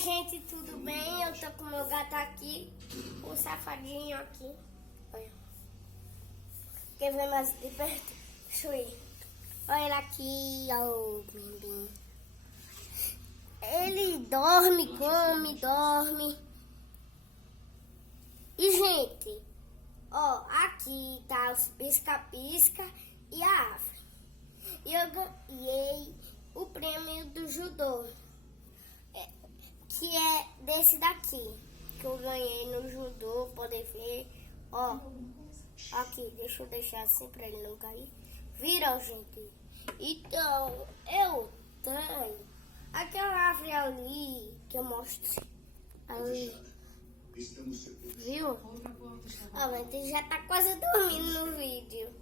gente, tudo bem? Eu tô com meu gato aqui, o safadinho aqui. Olha. Quer ver mais de perto? Deixa eu ir. Olha ele aqui, ó, o Bimbim. Ele dorme, come, dorme. E, gente, ó, aqui tá os pisca-pisca e a árvore. E eu ganhei o prêmio do judô, que é desse daqui, que eu ganhei no judô, pode ver, ó, aqui, deixa eu deixar assim pra ele não cair. Viram, gente? Então, eu tenho aquela árvore ali, que eu mostro ali, viu? Ó, mas ele já tá quase dormindo no vídeo.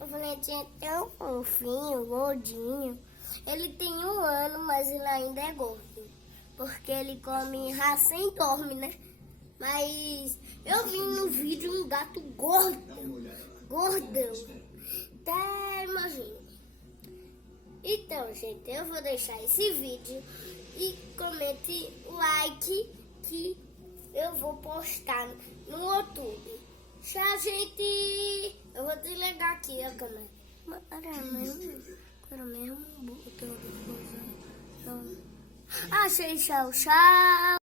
O bonequinho é tão fofinho, gordinho. Ele tem 1 ano, mas ele ainda é gordo. Porque ele come ração e dorme, né? Mas eu vi no vídeo um gato gordo. Gordão. Até imagina. Então, gente, eu vou deixar esse vídeo e comente like que eu vou postar no YouTube. Tchau, gente! Eu vou desligar aqui a câmera. Era mesmo botão de coisa. Achei, tchau, tchau!